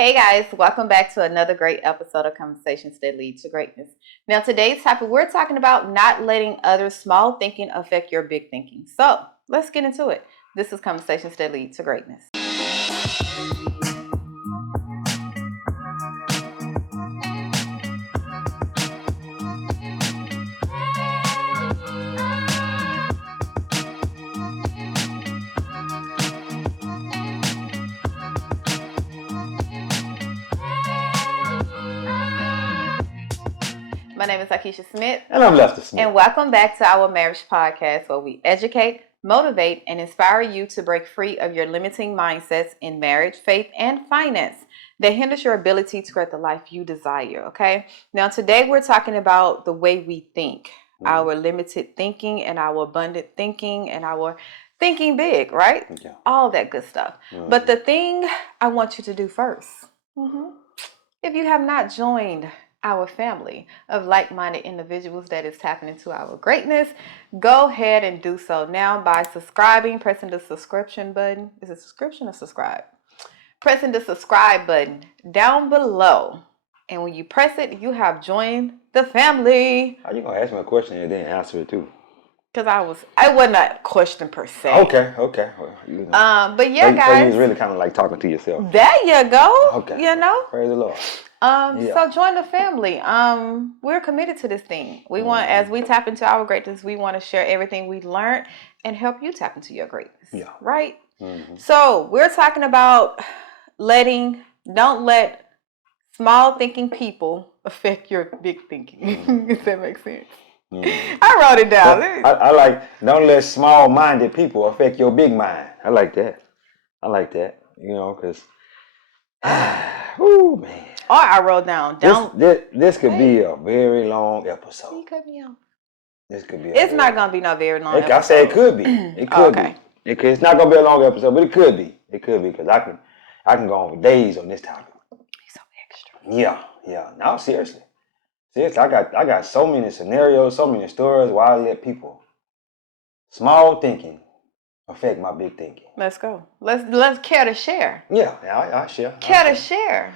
Hey guys, welcome back to another great episode of Conversations That Lead to Greatness. Now, today's topic, we're talking about not letting others' small thinking affect your big thinking. So, let's get into it. This is Conversations That Lead to Greatness. My name is Akeisha Smith. And I'm Lester Smith. And welcome back to our marriage podcast where we educate, motivate, and inspire you to break free of your limiting mindsets in marriage, faith, and finance that hinders your ability to create the life you desire, okay? Now, today we're talking about the way we think, our limited thinking and our abundant thinking and our thinking big, right? Yeah. All that good stuff. But the thing I want you to do first, if you have not joined our family of like-minded individuals that is tapping into our greatness, go ahead and do so now by subscribing, pressing the subscription button. Is it subscription or subscribe? Pressing the subscribe button down below. And when you press it, you have joined the family. How you gonna ask me a question and then answer it too? Because I wasn't a question per se. Okay. Well, but yeah, guys. So you was really kind of like talking to yourself. There you go. Okay. You know. Praise the Lord. So join the family. We're committed to this thing. We want, as we tap into our greatness, we want to share everything we learned and help you tap into your greatness. Yeah. Right? So we're talking about don't let small thinking people affect your big thinking. If that makes sense. I wrote it down. I like, don't let small-minded people affect your big mind. I like that. You know, because, oh man. Or I wrote down. This could be a very long episode. You cut me off. This could be. It's not gonna be no very long episode. I said it could be. It could be. It's not gonna be a long episode, but it could be. It could be because I can go on for days on this topic. He's so extra. Yeah. No, seriously. I got so many scenarios, so many stories why I let people small thinking affect my big thinking. Let's go. Let's care to share. Yeah, I share. Care to share.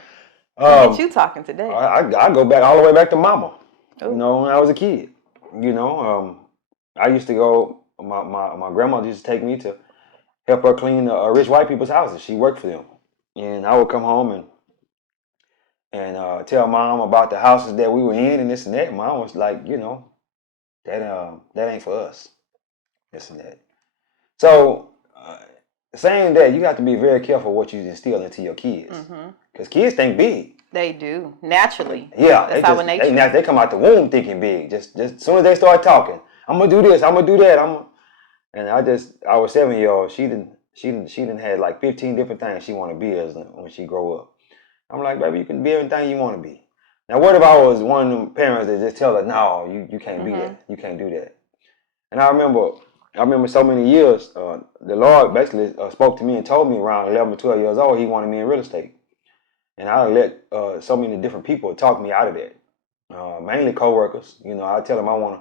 Get you talking today. I go back all the way back to mama. Ooh. You know, when I was a kid. You know, I used to go. My grandmother used to take me to help her clean rich white people's houses. She worked for them, and I would come home and tell mom about the houses that we were in and this and that. Mom was like, you know, that ain't for us. This and that. So, saying that, you have to be very careful what you instill into your kids. Because kids think big. They do. Naturally. Yeah. That's our nature. They come out the womb thinking big. Just as soon as they start talking, I'm going to do this, I'm going to do that. And our 7-year-old, she didn't have like 15 different things she want to be as when she grow up. I'm like, baby, you can be everything you want to be. Now, what if I was one of them parents that just tell her, no, you can't be that. You can't do that. And I remember so many years, the Lord basically spoke to me and told me around 11 or 12 years old, he wanted me in real estate. And I let so many different people talk me out of that. Mainly coworkers. You know, I tell them I want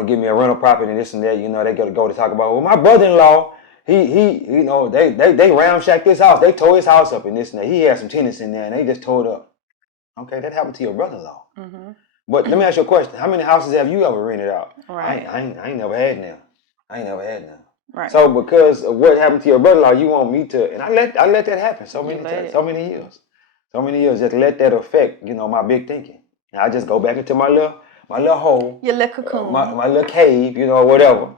to give me a rental property and this and that. You know, they got to go to talk about, well, my brother-in-law, he you know, they ramshacked this house. They tore his house up and this and that. He had some tenants in there and they just tore it up. Okay, that happened to your brother-in-law. But let me ask you a question. How many houses have you ever rented out? Right. I ain't never had none. Right. So because of what happened to your brother-in-law, you want me to, and I let that happen so many times, so many years, just let that affect, you know, my big thinking. And I just go back into my little hole, your little cocoon, my little cave, you know, whatever,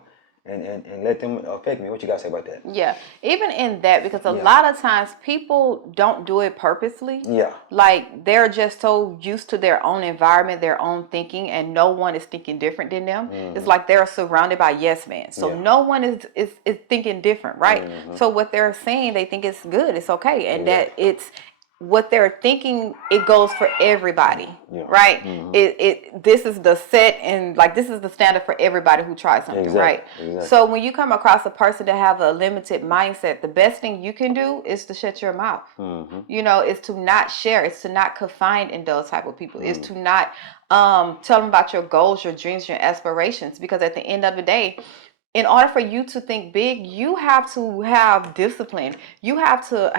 and let them affect me. What you got to say about that? Yeah, even in that, because a lot of times people don't do it purposely. Yeah. Like they're just so used to their own environment, their own thinking, and no one is thinking different than them. It's like they're surrounded by yes men. So no one is thinking different, right? So what they're saying, they think it's good, it's okay, and that it's what they're thinking, it goes for everybody, right? This is the set, and like this is the standard for everybody who tries something, right? Exactly. So when you come across a person that have a limited mindset, the best thing you can do is to shut your mouth. You know, is to not share, it's to not confide in those type of people, is to not tell them about your goals, your dreams, your aspirations, because at the end of the day, in order for you to think big, you have to have discipline. You have to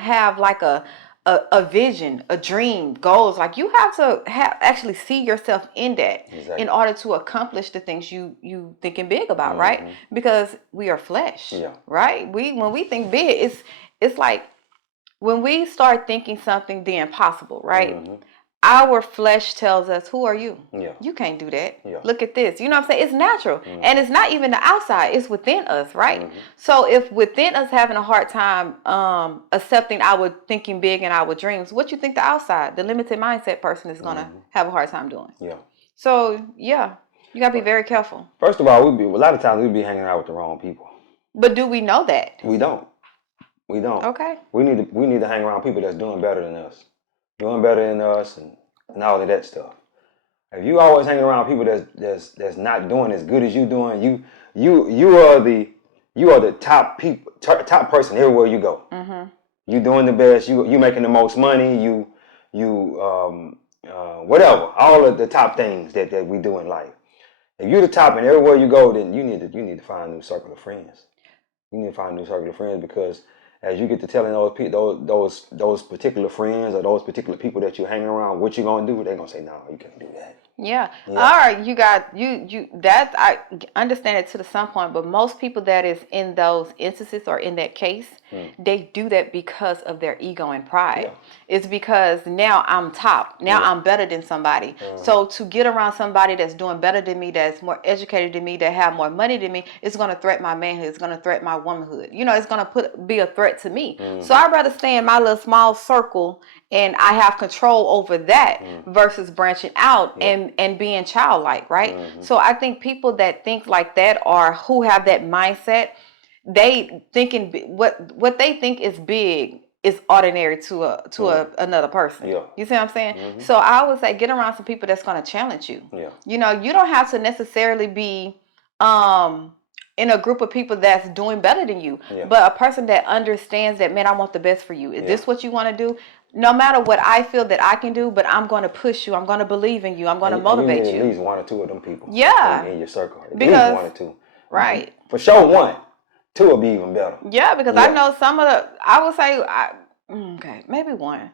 have like a a vision, a dream, goals. Like you have to actually see yourself in that in order to accomplish the things you thinking big about, right? Because we are flesh, right? When we think big, it's like when we start thinking something the impossible, right? Our flesh tells us, who are you? You can't do that. Look at this. You know what I'm saying? It's natural. And it's not even the outside. It's within us, right? So if within us having a hard time accepting our thinking big and our dreams, what you think the outside, the limited mindset person is going to have a hard time doing? So, yeah, you got to be very careful. First of all, a lot of times we be hanging out with the wrong people. But do we know that? We don't. Okay. We need to hang around people that's doing better than us. Doing better than us and all of that stuff. If you always hanging around people that's not doing as good as you doing, you are the top person everywhere you go. You doing the best. You making the most money. You whatever. All of the top things that we do in life. If you're the top and everywhere you go, then you need to find a new circle of friends. You need to find a new circle of friends because as you get to telling those particular friends or those particular people that you're hanging around, what you gonna do? They're gonna say, "No, you can't do that." Yeah. All right. You got you. That I understand it to some point, but most people that is in those instances or in that case, they do that because of their ego and pride. It's because now I'm top. Now I'm better than somebody. So to get around somebody that's doing better than me, that's more educated than me, that have more money than me, it's going to threaten my manhood. It's going to threaten my womanhood. You know, it's going to be a threat to me. So I'd rather stay in my little small circle and I have control over that versus branching out and being childlike, right? So I think people that think like that or who have that mindset, they thinking what they think is big is ordinary to another person. You see what I'm saying? So I would say get around some people that's going to challenge you. You know, you don't have to necessarily be in a group of people that's doing better than you, but a person that understands that, man, I want the best for you. Is this what you want to do? No matter what I feel that I can do, but I'm going to push you. I'm going to believe in you. I'm going to motivate you. At least one or two of them people. In your circle. At least one or two. Right. For sure, one. Two will be even better. Yeah, because I know some of the. I would say, maybe one.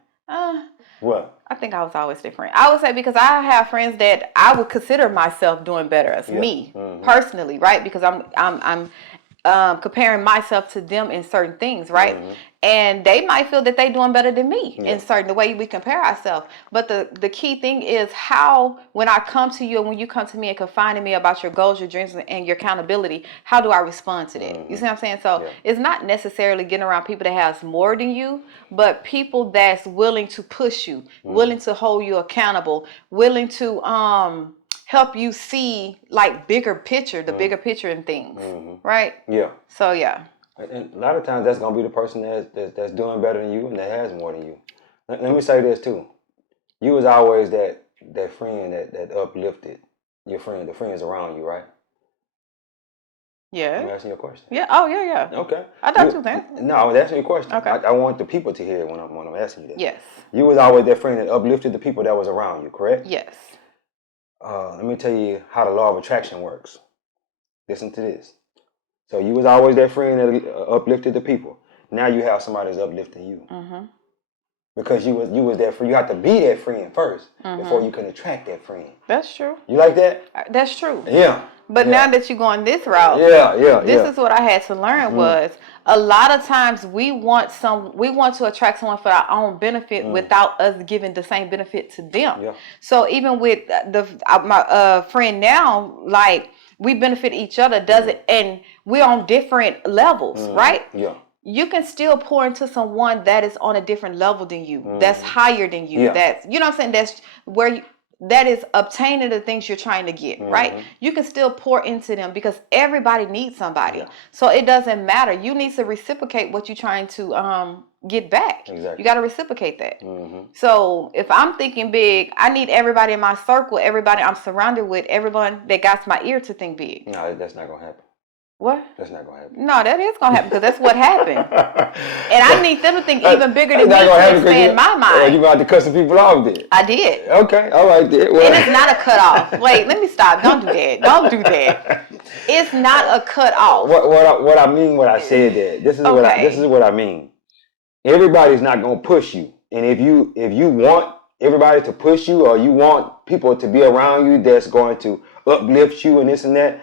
What? I think I was always different. I would say because I have friends that I would consider myself doing better as me personally, right? Because I'm comparing myself to them in certain things, right? And they might feel that they're doing better than me in certain the way we compare ourselves. But the key thing is how, when I come to you and when you come to me and confide in me about your goals, your dreams, and your accountability, how do I respond to that? You see what I'm saying? So it's not necessarily getting around people that has more than you, but people that's willing to push you, willing to hold you accountable, willing to help you see like bigger picture, the bigger picture in things, right? Yeah. So yeah. And a lot of times that's gonna be the person that's doing better than you and that has more than you. Let me say this too: you was always that friend that uplifted your friend, the friends around you, right? Yeah. I'm asking you a question. Yeah. Oh yeah. Okay. I thought you then. No, I was asking you a question. Okay. I want the people to hear it when I'm asking you that. Yes. You was always that friend that uplifted the people that was around you, correct? Yes. Let me tell you how the law of attraction works. Listen to this. So you was always that friend that uplifted the people. Now you have somebody that's uplifting you. Because you was that friend. You have to be that friend first before you can attract that friend. That's true. You like that? That's true. Yeah. But now that you're going this route, this is what I had to learn was a lot of times we want to attract someone for our own benefit without us giving the same benefit to them. Yeah. So even with my friend now, like we benefit each other, and we're on different levels, right? Yeah. You can still pour into someone that is on a different level than you, that's higher than you, that's, you know what I'm saying, that's where that is obtaining the things you're trying to get, right? You can still pour into them because everybody needs somebody. So it doesn't matter. You need to reciprocate what you're trying to get back. Exactly. You got to reciprocate that. So if I'm thinking big, I need everybody in my circle, everybody I'm surrounded with, everyone that got my ear to think big. No, that's not going to happen. What? That's not going to happen. No, that is going to happen because that's what happened. And I need them to think even bigger than me to expand my mind. Well, you about to cut some people off then. I did. Okay, all right then. Well. And it's not a cut off. Wait, let me stop. Don't do that. Don't do that. It's not a cut off. What I mean when I said that, this is what I mean. Everybody's not going to push you. and if you want everybody to push you, or you want people to be around you that's going to uplift you and this and that,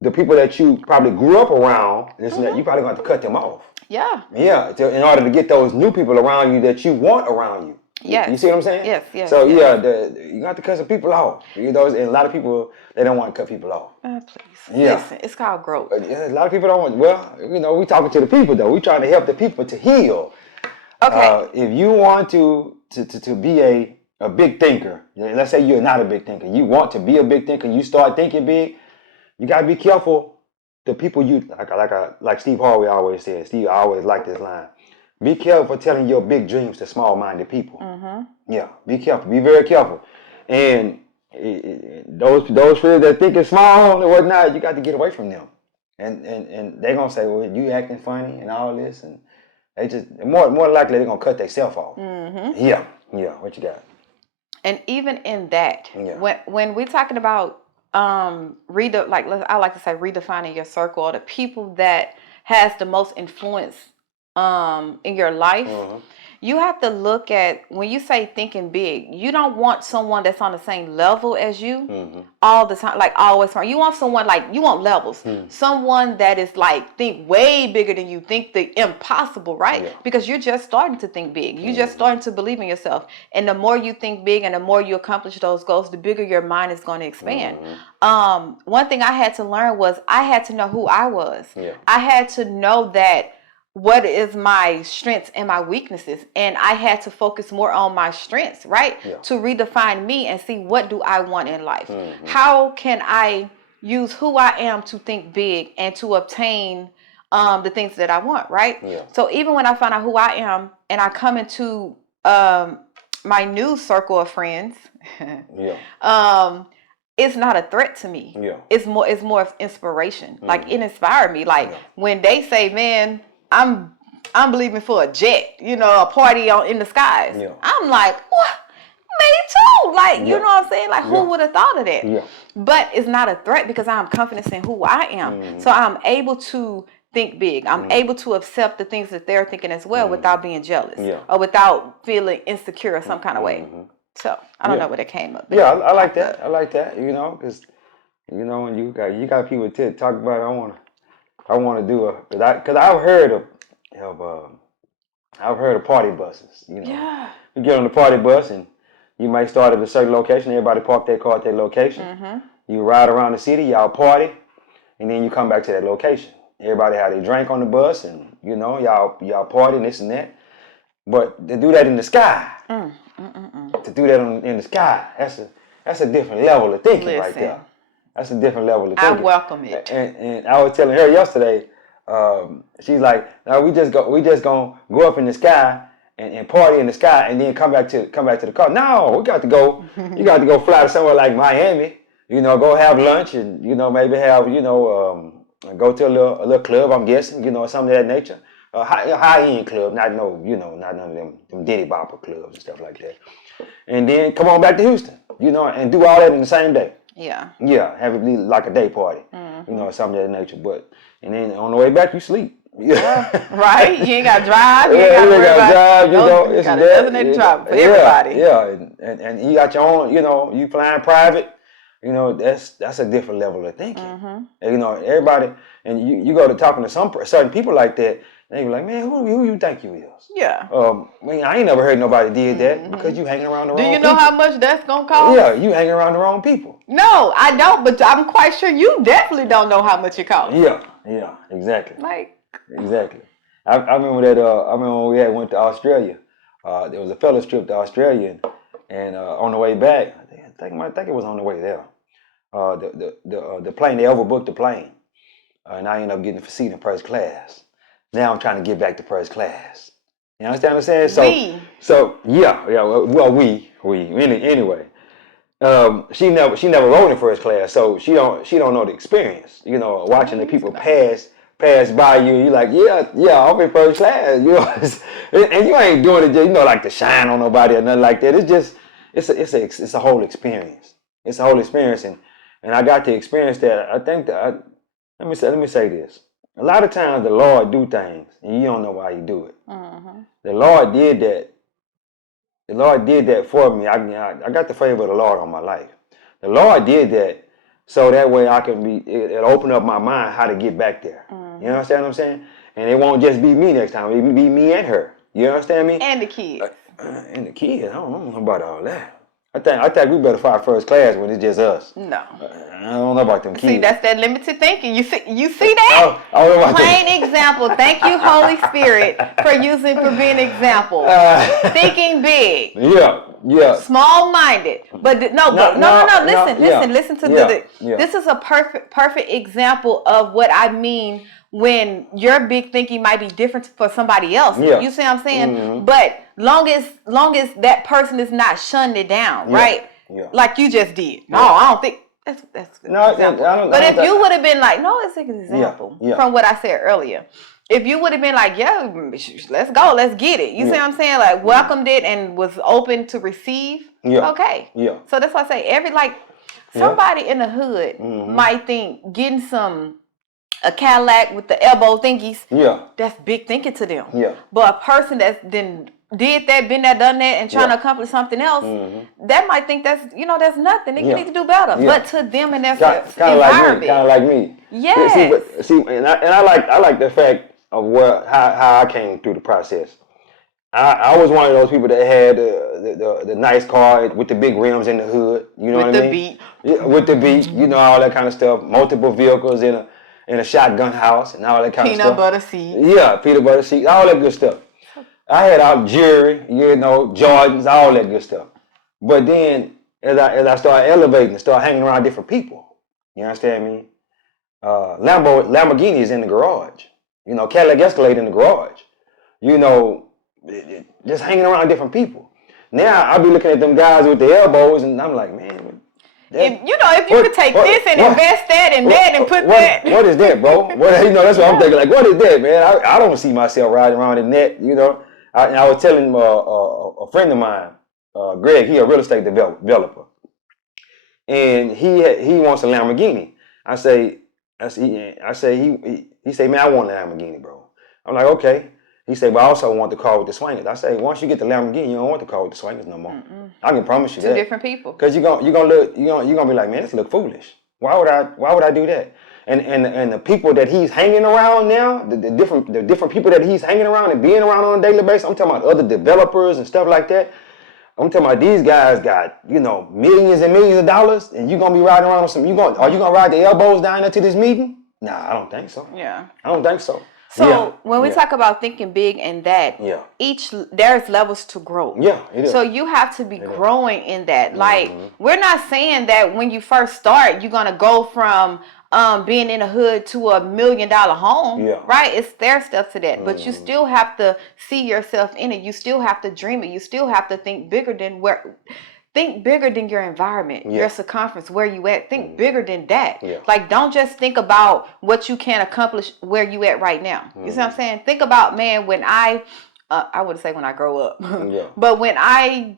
the people that you probably grew up around, this and that, you probably going to cut them off. Yeah. Yeah, in order to get those new people around you that you want around you. Yes. You see what I'm saying? Yes, yes. So, yes. you got to cut some people off. You know, and a lot of people, they don't want to cut people off. Please. Yeah. Listen, it's called growth. A lot of people don't want, well, you know, we talking to the people, though. We trying to help the people to heal. Okay. If you want to be a big thinker, let's say you're not a big thinker, you want to be a big thinker, you start thinking big, you got to be careful. The people like Steve Harvey always said, Steve always liked this line. Be careful telling your big dreams to small-minded people. Yeah, be careful. Be very careful. And those friends that think it's small and whatnot, you got to get away from them. And they're gonna say, well, you acting funny and all this, and they just more likely they're gonna cut themselves off. Yeah. What you got? And even in that, when we're talking about I like to say redefining your circle, or the people that has the most influence in your life, you have to look at, when you say thinking big, you don't want someone that's on the same level as you all the time, like always. You want someone you want levels. Someone that is think way bigger than you, think the impossible, right? Yeah. Because you're just starting to think big. You're just starting to believe in yourself. And the more you think big and the more you accomplish those goals, the bigger your mind is going to expand. One thing I had to learn was I had to know who I was. Yeah. I had to know that what is my strengths and my weaknesses, and I had to focus more on my strengths, right? Yeah. To redefine me and see, what do I want in life? How can I use who I am to think big and to obtain the things that I want, right? Yeah. So even when I find out who I am and I come into my new circle of friends, it's not a threat to me. Yeah. It's more of inspiration. Like, it inspired me. When they say, man, I'm believing for a jet, a party in the skies. Yeah. I'm like, what? Me too. You know what I'm saying? Who would have thought of that? Yeah. But it's not a threat because I'm confident in who I am. So I'm able to think big. I'm able to accept the things that they're thinking as well without being jealous or without feeling insecure or some kind of way. So I don't know where that came up. Yeah, I like that. I like that, because, when you got people to talk about it, I want to do because I've heard of party buses. You get on the party bus and you might start at a certain location. Everybody park their car at their location. You ride around the city, y'all party, and then you come back to that location. Everybody had a drink on the bus, and y'all party and this and that. But to do that in the sky, to do that in the sky, that's a different level of thinking right there. That's a different level of thinking. I welcome it. And I was telling her yesterday, she's like, "No, we just gonna go up in the sky and party in the sky, and then come back to the car." No, we got to go. You got to go fly to somewhere like Miami. Go have lunch and maybe have go to a little club. I'm guessing something of that nature. High end club, not none of them Diddy Bopper clubs and stuff like that. And then come on back to Houston, and do all that in the same day. Yeah. Yeah, have it be like a day party, something of that nature. And then on the way back, you sleep. Right? You ain't got to drive. You ain't got to drive. You got a designated driver for everybody. Yeah, and you got your own. You flying private. That's a different level of thinking. And, everybody, and you go to talking to some certain people like that. They be like, man, who you think you is? Yeah. I ain't never heard nobody did that because you hanging around the wrong people. Do you know how much that's going to cost? Yeah, you hanging around the wrong people. No, I don't, but I'm quite sure you definitely don't know how much it costs. Yeah, exactly. Exactly. I remember that, I remember when we went to Australia. There was a fellow's trip to Australia, and on the way back, I think it was on the way there. The plane, they overbooked the plane. And I ended up getting a seat in first class. Now I'm trying to get back to first class. You understand what I'm saying? Anyway, she never rode in first class, so she don't know the experience. Watching the people pass by you, you're like, yeah, I'm in first class. And you ain't doing it just like to shine on nobody or nothing like that. It's just it's a whole experience. It's a whole experience, and I got to experience that. I think that let me say this. A lot of times the Lord do things and you don't know why he do it. The Lord did that The Lord did that for me. I got the favor of the Lord on my life. The Lord did that so that way I can it opened up my mind how to get back there. Mm-hmm. You understand what I'm saying? And it won't just be me next time. It will be me and her. You understand me? And the kids. And the kids. I don't know about all that. I think we better fly first class when it's just us. No. I don't know about them kids. See, that's that limited thinking. You see that? I don't know about Plain example. Thank you, Holy Spirit, for being an example. Thinking big. Yeah. Small-minded. But no. Listen to this is a perfect example of what I mean when your big thinking might be different for somebody else. Yeah. You see what I'm saying? Mm-hmm. But long as that person is not shunning it down, right? Yeah. Like you just did. No, I don't think that's an example. But if you would have been like, no, it's an example from what I said earlier. If you would have been like, yeah, let's go, let's get it. You see what I'm saying? Like welcomed it and was open to receive. Yeah. Okay. Yeah. So that's why I say somebody in the hood might think getting a Cadillac with the elbow thingies. Yeah. That's big thinking to them. Yeah. But a person that's then did that, been there, done that, and trying to accomplish something else, that might think that's nothing. They need to do better. Yeah. But to them and their environment. Kind of like me. Yes. See, and I like the fact of how I came through the process. I was one of those people that had the nice car with the big rims in the hood. You know what I mean? Beat. Yeah, with the beat. You know, all that kind of stuff. Multiple vehicles in a shotgun house and all that kind of stuff. Peanut butter seats. Yeah, peanut butter seats, all that good stuff. I had all jewelry, Jordans, all that good stuff. But then as I started elevating and started hanging around different people, you understand me? Lamborghini is in the garage. Cadillac Escalade in the garage. Just hanging around different people. Now I be looking at them guys with the elbows and I'm like, man. If you could take this and invest that and that and put that. What is that, bro? That's what I'm thinking. Like, what is that, man? I don't see myself riding around in that. I was telling a friend of mine, Greg, he a real estate developer, and he wants a Lamborghini. He say, man, I want a Lamborghini, bro. I'm like, okay. He said, but I also want the car with the swingers. I say, once you get the Lamborghini, you don't want the car with the swingers no more. Mm-mm. I can promise you that. Two different people. Because you're gonna be like, man, this look foolish. Why would I do that? And the people that he's hanging around now, the different people that he's hanging around and being around on a daily basis, I'm talking about other developers and stuff like that. I'm talking about these guys got, millions and millions of dollars, and you're gonna be riding around with are you gonna ride the elbows down into this meeting? Nah, I don't think so. Yeah. I don't think so. So when we talk about thinking big and that, there's levels to growth. Yeah, it is. So you have to be growing in that. Mm-hmm. Like, we're not saying that when you first start, you're going to go from being in a hood to $1 million home, right? It's there stuff to that. But you still have to see yourself in it. You still have to dream it. You still have to think bigger than your environment, your circumference, where you at. Think bigger than that. Yeah. Like, don't just think about what you can accomplish where you at right now. You see what I'm saying? Think about, man, when I would say when I grow up, but when I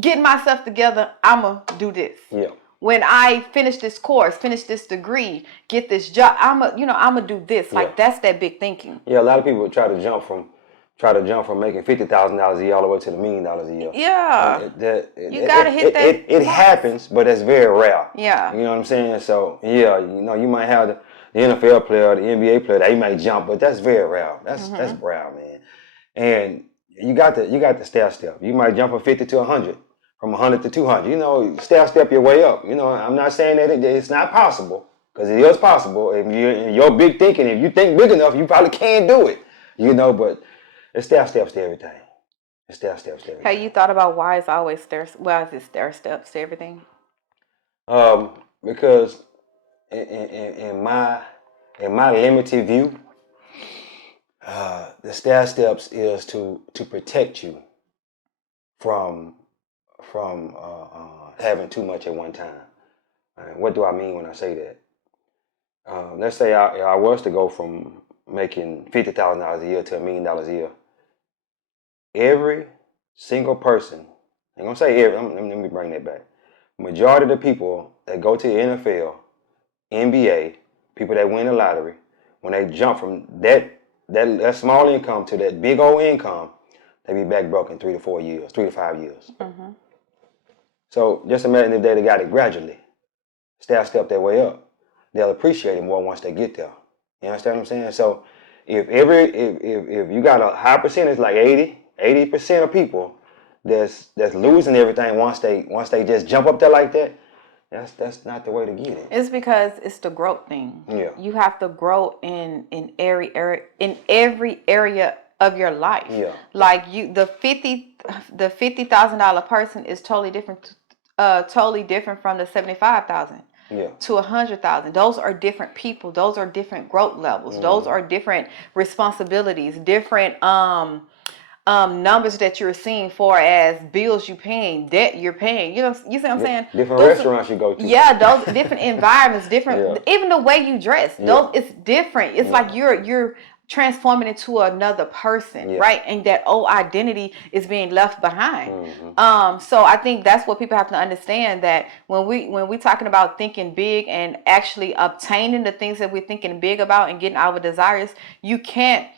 get myself together, I'ma do this. Yeah. When I finish this course, finish this degree, get this job, I'ma do this. Like, that's that big thinking. Yeah, a lot of people try to jump from making $50,000 a year all the way to $1 million a year. Yeah. You gotta hit that. It happens, but it's very rare. Yeah. You know what I'm saying? So you might have the NFL player, the NBA player, they might jump, but that's very rare. That's rare, man. And you got the step. You might jump from 50 to 100, from 100 to 200. Step your way up. I'm not saying that it's not possible, because it is possible. If you're big thinking, if you think big enough, you probably can do it. But it's steps to everything. Have you thought about why is it stair steps to everything? Because in my limited view, the stair steps is to protect you from having too much at one time. And what do I mean when I say that? Let's say I was to go from making $50,000 a year to $1 million a year. Every single person, I'm gonna say every. Let me bring that back. Majority of the people that go to the NFL, NBA, people that win the lottery, when they jump from that small income to that big old income, they be back broke in 3 to 4 years, 3 to 5 years. Mm-hmm. So just imagine if they got it gradually, step their way up. They'll appreciate it more once they get there. You understand what I'm saying? So if you got a high percentage, like 80% of people that's losing everything once they just jump up there like that, that's not the way to get it. It's because it's the growth thing. Yeah. You have to grow in every area of your life. Yeah. Like the $50,000 person is totally different from the 75,000. Yeah. To 100,000. Those are different people. Those are different growth levels. Those are different responsibilities, different numbers that you're seeing for as bills you paying, debt you're paying. You see what I'm saying? Different restaurants you go to. Yeah, those different environments, different even the way you dress. Those it's different. It's like you're transforming into another person, right? And that old identity is being left behind. So I think that's what people have to understand, that when we talking about thinking big and actually obtaining the things that we're thinking big about and getting our desires, you can't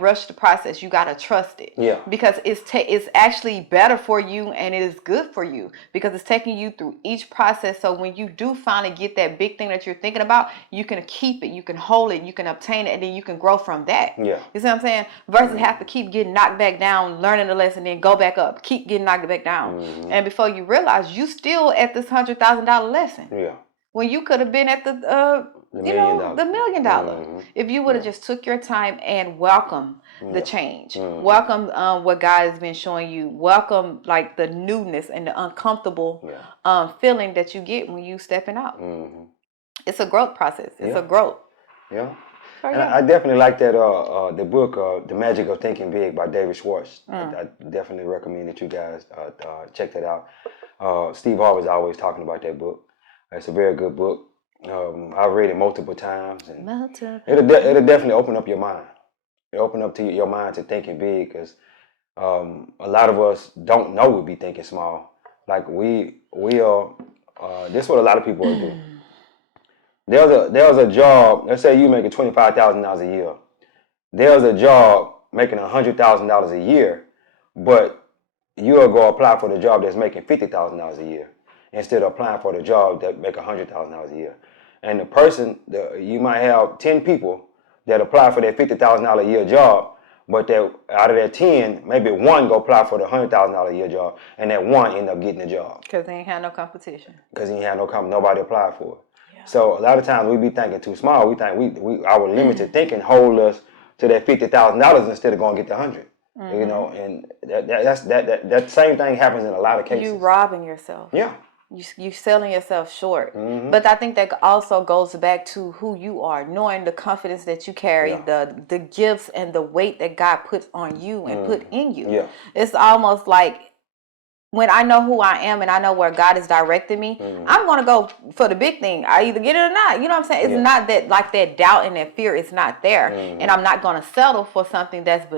rush the process. You got to trust it. Yeah. Because it's actually better for you, and it is good for you because it's taking you through each process. So when you do finally get that big thing that you're thinking about, you can keep it, you can hold it, you can obtain it, and then you can grow from that. Yeah. You see what I'm saying? Versus have to keep getting knocked back down, learning the lesson, then go back up, keep getting knocked back down. And before you realize, you still at this $100,000 lesson. Yeah. When you could have been at the $1 million. If you would have just took your time and welcome the change, welcome what God has been showing you, welcome like the newness and the uncomfortable feeling that you get when you stepping out. It's a growth process. It's a growth. Yeah. So, and I definitely like that the book The Magic of Thinking Big by David Schwartz. I definitely recommend that you guys check that out. Steve Harvey's always talking about that book. It's a very good book. I've read it multiple times, and it'll definitely open up your mind. It'll open up to your mind to thinking big, because a lot of us don't know we be thinking small. Like we are. This is what a lot of people will do. There's a job. Let's say you making $25,000 a year. There's a job making $100,000 a year, but you'll go apply for the job that's making $50,000 a year, instead of applying for the job that make $100,000 a year. And the person, you might have 10 people that apply for that $50,000 a year job, but out of that 10, maybe one go apply for the $100,000 a year job, and that one end up getting the job. Because they ain't had no competition. Because he ain't had nobody applied for it. Yeah. So a lot of times we be thinking too small. We think our limited thinking hold us to that $50,000 instead of going to get the 100. You know, and that same thing happens in a lot of cases. You robbing yourself. Yeah. You selling yourself short. But I think that also goes back to who you are, knowing the confidence that you carry, the gifts and the weight that God puts on you and put in you. Yeah. It's almost like when I know who I am and I know where God is directing me, I'm going to go for the big thing. I either get it or not. You know what I'm saying? It's not that like that doubt and that fear is not there. And I'm not going to settle for something that's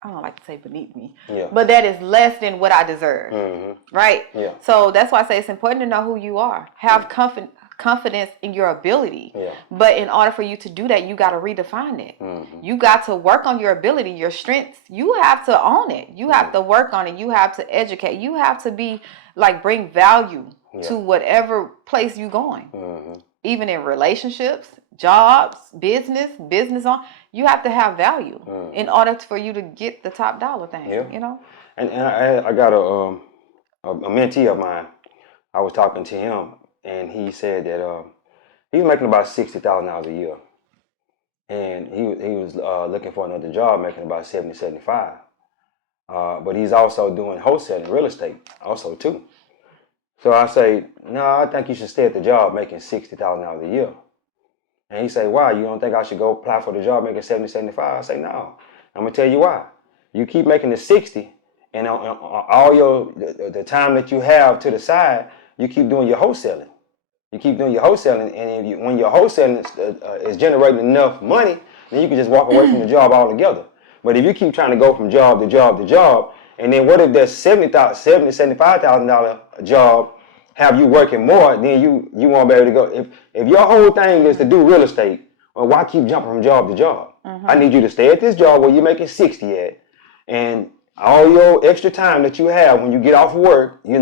I don't like to say beneath me, but that is less than what I deserve, right? Yeah. So that's why I say it's important to know who you are. Have confidence in your ability. Yeah. But in order for you to do that, you got to redefine it. You got to work on your ability, your strengths. You have to own it. You have to work on it. You have to educate. You have to bring value to whatever place you're going. Even in relationships, jobs, business on, you have to have value in order for you to get the top dollar thing, you know? And I got a mentee of mine. I was talking to him, and he said that he was making about $60,000 a year. And he was looking for another job, making about $75,000. But he's also doing wholesaling, real estate also too. So I say, no, I think you should stay at the job making $60,000 a year. And he say, why? You don't think I should go apply for the job making $75,000? I say, no. I'm going to tell you why. You keep making the 60, and all the time that you have to the side, you keep doing your wholesaling. You keep doing your wholesaling, and when your wholesaling is generating enough money, then you can just walk away from the job altogether. But if you keep trying to go from job to job to job, and then what if that $75,000 job have you working more, then you won't be able to go. If your whole thing is to do real estate, well, why keep jumping from job to job? I need you to stay at this job where you're making 60 at, and all your extra time that you have when you get off of work, you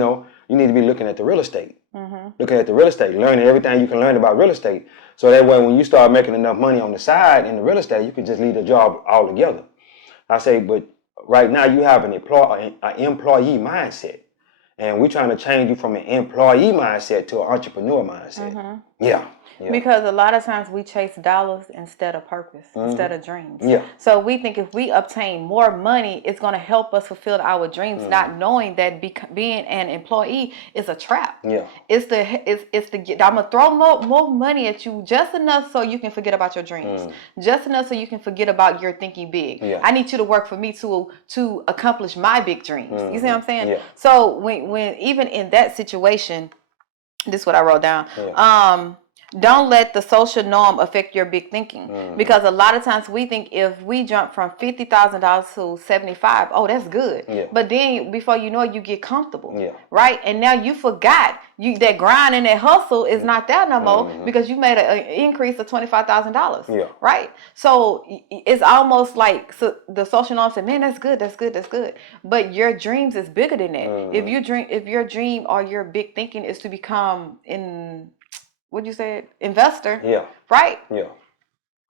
need to be looking at the real estate. Looking at the real estate, learning everything you can learn about real estate. So that way, when you start making enough money on the side in the real estate, you can just leave the job altogether. I say, but right now you have an employee mindset. And we're trying to change you from an employee mindset to an entrepreneur mindset. Yeah. Because a lot of times we chase dollars instead of purpose, instead of dreams. Yeah. So we think if we obtain more money, it's going to help us fulfill our dreams, not knowing that being an employee is a trap. Yeah. It's I'm gonna throw more money at you just enough so you can forget about your dreams, just enough so you can forget about your thinking big. Yeah. I need you to work for me to accomplish my big dreams. You see what I'm saying? Yeah. So when even in that situation, this is what I wrote down. Yeah. Don't let the social norm affect your big thinking, because a lot of times we think if we jump from $50,000 to 75, oh, that's good. Yeah. But then before you know it, you get comfortable, Yeah. right? And now you forgot that grind and that hustle is not there no more because you made an increase of $25,000. Yeah. Right? So it's almost like the social norm said, man, that's good, that's good, that's good. But your dreams is bigger than that. If your dream or your big thinking is to become investor. Yeah. Right? Yeah.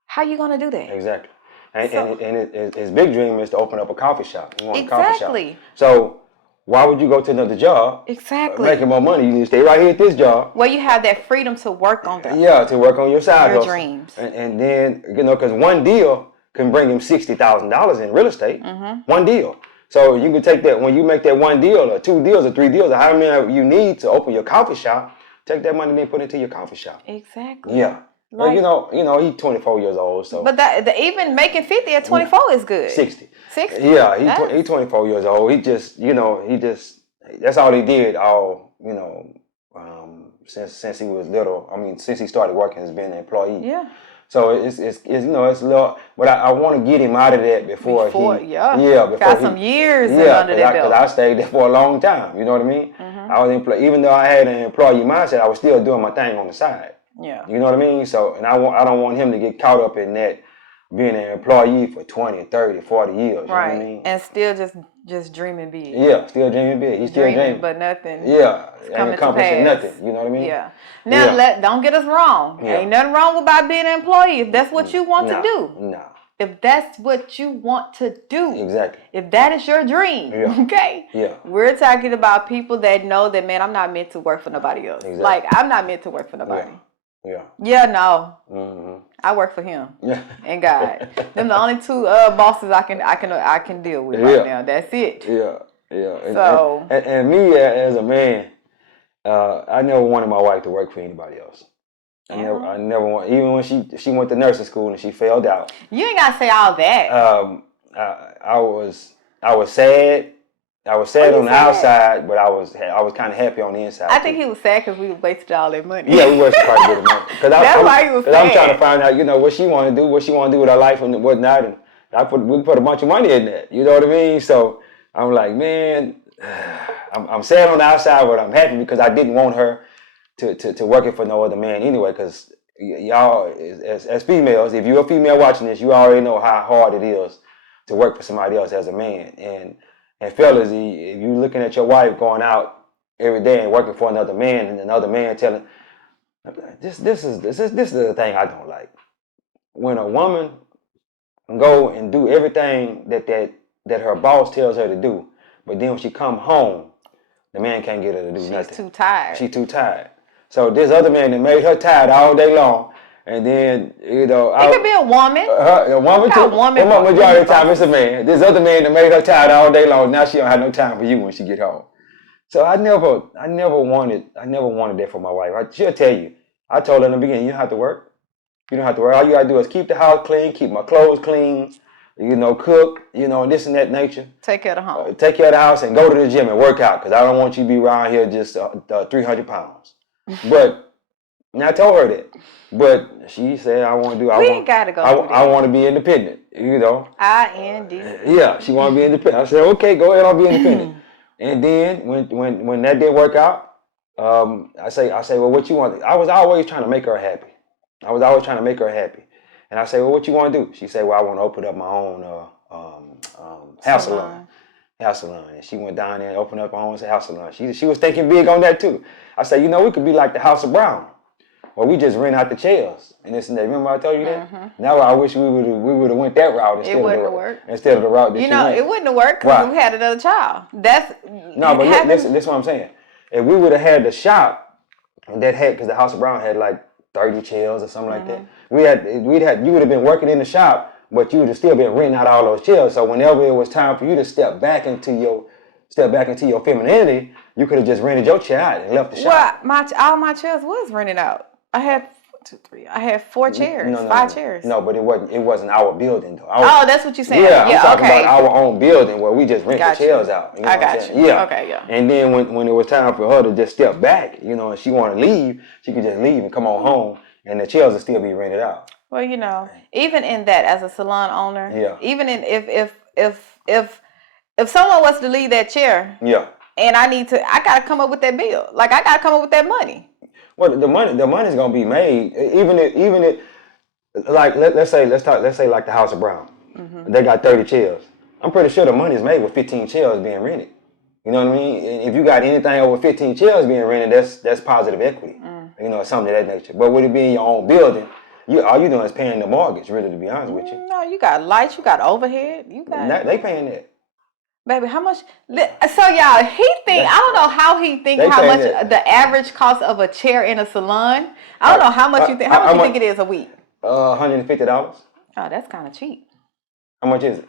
How you gonna do that? Exactly. And his big dream is to open up a coffee shop. He wants Exactly. a coffee shop. So why would you go to another job? Exactly. Making more money. You need to stay right here at this job. Well, you have that freedom to work on that. Yeah, to work on your side your hustle. dreams. And then, because one deal can bring him $60,000 in real estate. One deal. So you can take that, when you make that one deal or two deals or three deals or however many you need to open your coffee shop, take that money and then put it into your coffee shop. Exactly. Yeah. Like, he's 24 years old, so. But even making 50 at 24 is good. 60. 60? Yeah, he's 24 years old. He just, that's all he did since he was little. I mean, since he started working as being an employee. Yeah. So it's a little, but I want to get him out of that before got some years under that belt. Because I stayed there for a long time. You know what I mean? I was even though I had an employee mindset, I was still doing my thing on the side. Yeah. You know what I mean? So, and I don't want him to get caught up in that, being an employee for 20, 30, 40 years. You know what I mean? And still just dreaming big. Yeah, still dreaming big. He's still dreaming. But nothing. Yeah, ain't accomplishing nothing. You know what I mean? Yeah. Now, don't get us wrong. Yeah. Ain't nothing wrong about being an employee if that's what you want to do. No. If that's what you want to do. Exactly. If that is your dream. Yeah. Okay? Yeah. We're talking about people that know that, man, I'm not meant to work for nobody else. Exactly. Like, I'm not meant to work for nobody. Yeah. Yeah, no. I work for him. Yeah. And God. Them the only two bosses I can deal with right now. That's it. Yeah. Yeah. So and me as a man, I never wanted my wife to work for anybody else. I never want, even when she went to nursing school and she failed out. You ain't gotta say all that. I was sad. I was sad on the outside, but I was kind of happy on the inside. I think he was sad because we wasted all that money. Yeah, we wasted quite a bit of money. That's why he was sad. I'm trying to find out, what she want to do, what she want to do with her life and whatnot. And we put a bunch of money in that. You know what I mean? So I'm like, man, I'm sad on the outside, but I'm happy because I didn't want her to working for no other man anyway. Because y'all, as females, if you're a female watching this, you already know how hard it is to work for somebody else as a man. And fellas, if you're looking at your wife going out every day and working for another man, and another man telling, this is the thing I don't like. When a woman go and do everything that her boss tells her to do, but then when she come home, the man can't get her to do nothing. She's too tired. She's too tired. So this other man that made her tired all day long, and then, it could be a woman. A woman too. Majority of the time it's a man. This other man that made her tired all day long, now she don't have no time for you when she get home. So I never wanted that for my wife. She'll tell you. I told her in the beginning, you don't have to work. You don't have to work. All you gotta do is keep the house clean, keep my clothes clean, cook, and this and that nature. Take care of the home. Take care of the house and go to the gym and work out, because I don't want you to be around here just 300 pounds. But, and I told her that. But she said, I want to be independent, IND. Yeah, she want to be independent. I said, okay, go ahead, I'll be independent. And then when that didn't work out, I say, well, what you want? I was always trying to make her happy. And I say, well, what you want to do? She said, well, I want to open up my own hair salon. hair salon. And she went down there and opened up her own hair salon. She was thinking big on that too. I said, we could be like the House of Brown. Well, we just rent out the chairs and this and that. Remember I told you that? Mm-hmm. Now I wish we would have went that route instead of the route that you went. It wouldn't have worked because we had another child. This is what I'm saying. If we would have had the shop because the House of Brown had like 30 chairs or something like that. You would have been working in the shop, but you would have still been renting out all those chairs. So whenever it was time for you to step back into your femininity, you could have just rented your chair out and left the shop. Well, all my chairs was rented out. I had 4 chairs, 5 chairs. No, but it wasn't our building though. That's what you're saying. Yeah, I'm talking about our own building where we just rent the chairs out. You know I got you. Yeah. Okay, yeah. And then when it was time for her to just step back, and she wanted to leave, she could just leave and come on home, and the chairs would still be rented out. Well, even in that, as a salon owner, even in if someone was to leave that chair, and I gotta come up with that bill. Like I gotta come up with that money. Well, the money's gonna be made, even if like let's say like the House of Brown, they got 30 chairs. I'm pretty sure the money's made with 15 chairs being rented. You know what I mean? If you got anything over 15 chairs being rented, that's positive equity. Something of that nature. But with it being your own building, all you doing is paying the mortgage. Really, to be honest with you. No, you got lights, you got overhead, they paying that. Baby, how much? So y'all, I don't know how he think how much the average cost of a chair in a salon. I don't know how much you think. How much you think it is a week? $150. Oh, that's kind of cheap. How much is it?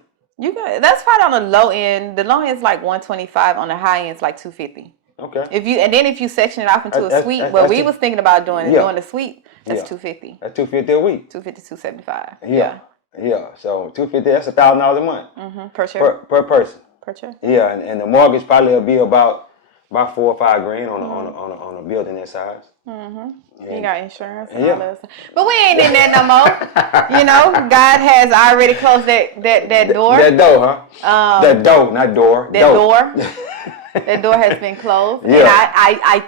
That's probably on the low end. The low end is like $125. On the high end, it's like $250. Okay. If you section it off into a suite, what we was thinking about doing the suite, that's $250. That's $250 a week. $250, $275. Yeah. So $250. That's $1,000 a month. Per chair. Per person. Per chair. Yeah, and the mortgage probably will be about $4 or $5 grand on a building that size. You got insurance and all that stuff. But we ain't in there no more. God has already closed that door. That door, huh? That door, not door. That door. That door has been closed. Yeah. And I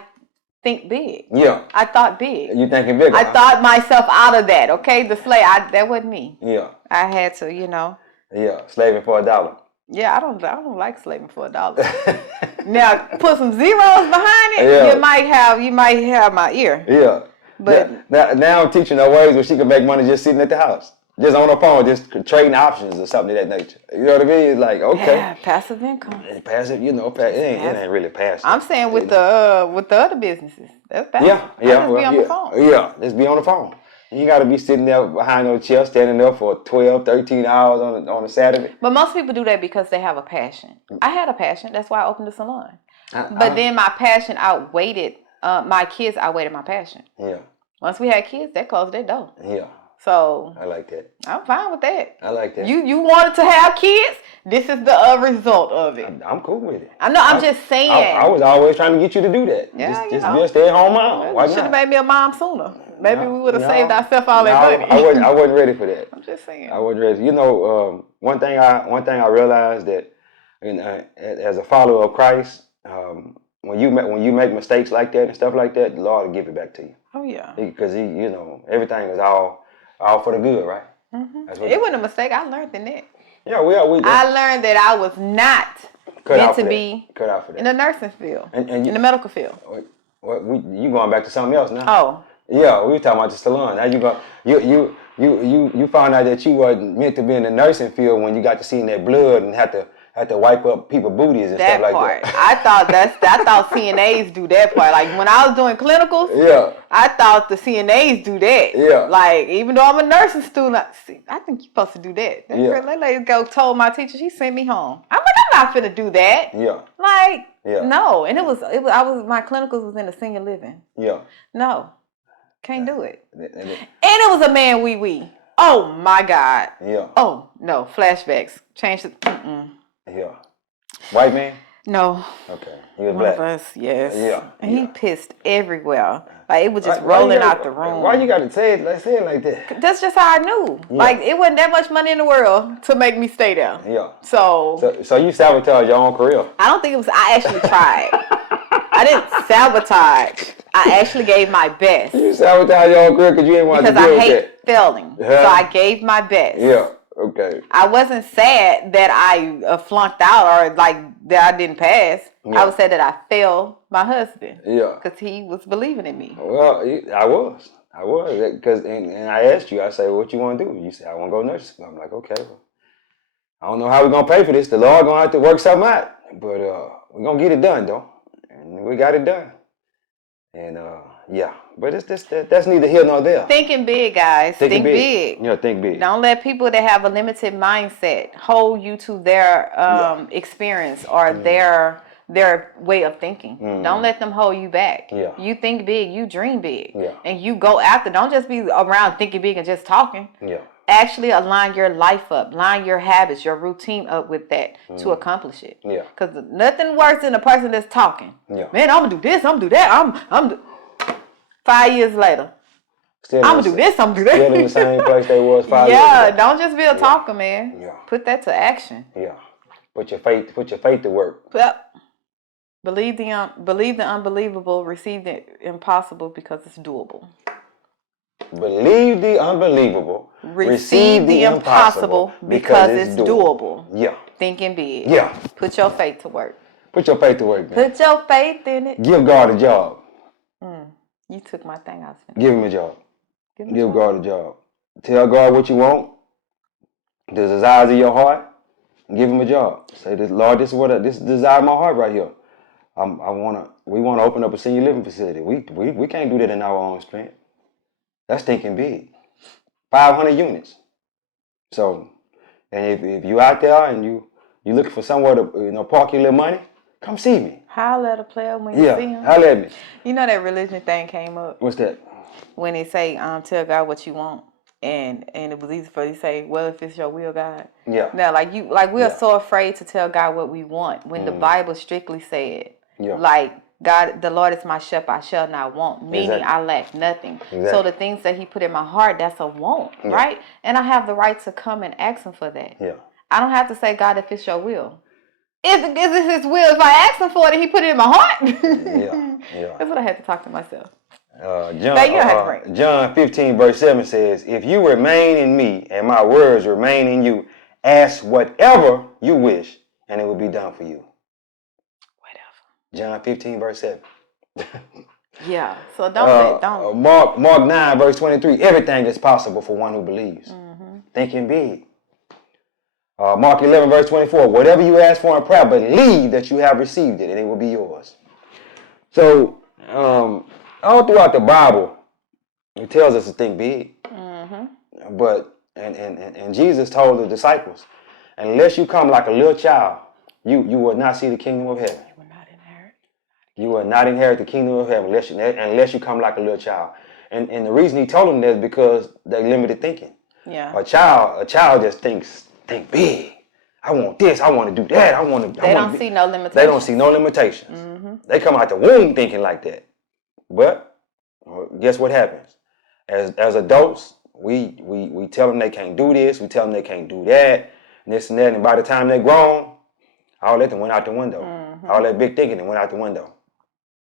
think big. Yeah. I thought big. You thinking big? I thought myself out of that. Okay, the slave. That wasn't me. Yeah. I had to, Yeah, slaving for $1. Yeah, I don't like slaving for $1. Now put some zeros behind it. You might have my ear. Yeah. But now I'm teaching her ways where she can make money just sitting at the house, just on her phone, just trading options or something of that nature. You know what I mean? It's like passive income. Passive, it ain't really passive. I'm saying with the other businesses, that's passive. Yeah. Just be on the phone. Yeah, just be on the phone. You got to be sitting there behind those chairs, standing there for 12, 13 hours on a Saturday. But most people do that because they have a passion. I had a passion. That's why I opened the salon. Then my passion outweighed my kids outweighed my passion. Yeah. Once we had kids, that closed their door. Yeah. So I like that. I'm fine with that. I like that. You wanted to have kids. This is the result of it. I'm cool with it. I know. I'm just saying. I was always trying to get you to do that. Yeah, just be a stay-at-home mom. Why not? You should have made me a mom sooner. Maybe we would have saved ourselves all that money. I wasn't ready for that. I'm just saying. I wasn't ready. One thing I realized that, as a follower of Christ, when you make mistakes like that and stuff like that, the Lord will give it back to you. Oh yeah. Because everything is all for the good, right? It wasn't a mistake. I learned in that. Yeah, I learned that I was not meant to be cut out for that in the nursing field, and in the medical field. You going back to something else now? Oh. Yeah, we were talking about the salon. Now you found out that you wasn't meant to be in the nursing field when you got to see that blood and had to wipe up people's booties and stuff like that. I thought CNAs do that part. Like when I was doing clinicals, I thought the CNAs do that. Yeah. Like even though I'm a nursing student, I think you're supposed to do that. That lady told my teacher, she sent me home. I'm like, I'm not finna do that. Yeah. Like no, and my clinicals was in the senior living. Yeah. No, can't do it. And it was a man wee. Oh my God. Yeah. Oh no, flashbacks. Change the. Yeah. White man? No. Okay. He was black. One of us, yes. Yeah. And he pissed everywhere. Like it was just rolling out the room. Why you gotta say it like that? That's just how I knew. Yeah. Like it wasn't that much money in the world to make me stay there. Yeah. So you sabotaged your own career. I don't think it was. I actually tried. I didn't sabotage. I actually gave my best. You sabotaged your own career because you didn't want to deal with that. Because I hate failing. So I gave my best. Yeah. Okay. Right. I wasn't sad that I flunked out or like that I didn't pass. Yeah. I was sad that I failed my husband. Yeah. Because he was believing in me. Well, I was. Because, and I asked you, I said, what you want to do? You said, I want to go nursing school. I'm like, okay, well, I don't know how we're going to pay for this. The Lord going to have to work something out. But we're going to get it done, though. And we got it done. And, yeah. But that's neither here nor there. Thinking big, guys. Think big. Yeah, think big. Don't let people that have a limited mindset hold you to their experience or their way of thinking. Don't let them hold you back. Yeah. You think big, you dream big. Yeah. And you go after. Don't just be around thinking big and just talking. Yeah. Actually align your life up, line your habits, your routine up with that to accomplish it. Yeah. Because nothing worse than a person that's talking. Yeah. Man, I'm gonna do this, I'm gonna do that. 5 years later. Still I'm gonna do this, I'm gonna do that. Still in the same place they was 5 years ago. Yeah, don't just be a talker, man. Yeah. Put that to action. Yeah. Put your faith to work. Yep. Believe the unbelievable, receive the impossible because it's doable. Believe the unbelievable, receive the impossible because it's doable. Yeah. Thinking big. Yeah. Put your faith to work. Put your faith to work, man. Put your faith in it. Give God a job. You took my thing. I was finna. Give him a job. Give God a job. Tell God what you want. The desires of your heart. Give him a job. Say, Lord, this is the desire of my heart right here. We want to open up a senior living facility. We can't do that in our own strength. That's thinking big. 500 units. So, and if you out there and you looking for somewhere to park your little money, come see me. Holler at a player when you see him. Yeah, holler at me. You know that religion thing came up. What's that? When they say, tell God what you want. And it was easy for you to say, well, if it's your will, God. Yeah. Now, we are so afraid to tell God what we want when the Bible strictly said, like, God, the Lord is my shepherd, I shall not want, meaning I lack nothing. Exactly. So the things that he put in my heart, that's a want, right? And I have the right to come and ask him for that. Yeah. I don't have to say, God, if it's your will. Is it his will? If I ask him for it and he put it in my heart? Yeah. That's what I had to talk to myself. John 15 verse 7 says, if you remain in me and my words remain in you, ask whatever you wish and it will be done for you. John 15 verse 7. Yeah, so don't. Mark 9 verse 23, everything is possible for one who believes. Thinking big. Mark 11 verse 24, whatever you ask for in prayer, believe that you have received it and it will be yours. So, all throughout the Bible, it tells us to think big. But, and Jesus told the disciples, unless you come like a little child, you will not see the kingdom of heaven. You will not inherit the kingdom of heaven unless you come like a little child. And the reason he told them that is because they limited thinking. Yeah. A child just think big. I want this. I want to do that. They don't see no limitations. They don't see no limitations. They come out the womb thinking like that. But guess what happens? As adults, we tell them they can't do this. We tell them they can't do that. And this and that. And by the time they're grown, all that went out the window. All that big thinking went out the window.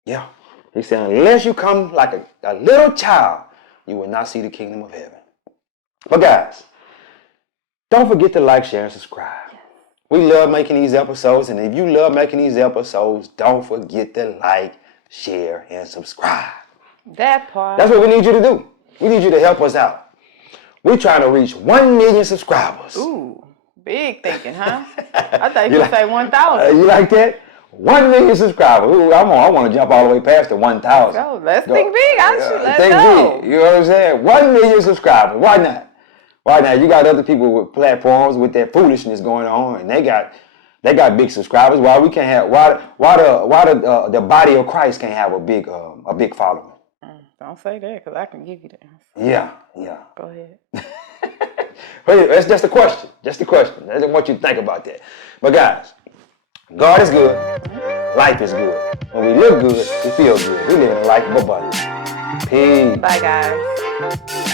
Yeah. He said, unless you come like a little child, you will not see the kingdom of heaven. But guys, don't forget to like, share, and subscribe. We love making these episodes. And if you love making these episodes, don't forget to like, share, and subscribe. That part. That's what we need you to do. We need you to help us out. We're trying to reach 1 million subscribers. Ooh, big thinking, huh? I thought you could say 1,000. You like that? 1 million subscribers. Ooh, I want to jump all the way past the 1,000. Let's think big. Let's think go. big. You know what I'm saying? 1 million subscribers. Why not? Why not? You got other people with platforms with their foolishness going on, and they got big subscribers. Why we can't have? Why the body of Christ can't have a big following? Don't say that, because I can give you that. Yeah. Go ahead. That's just a question. Just a question. I just want you to think about that. But guys, God is good. Life is good. When we look good, we feel good. We live in a life of abundance. Peace. Bye, guys.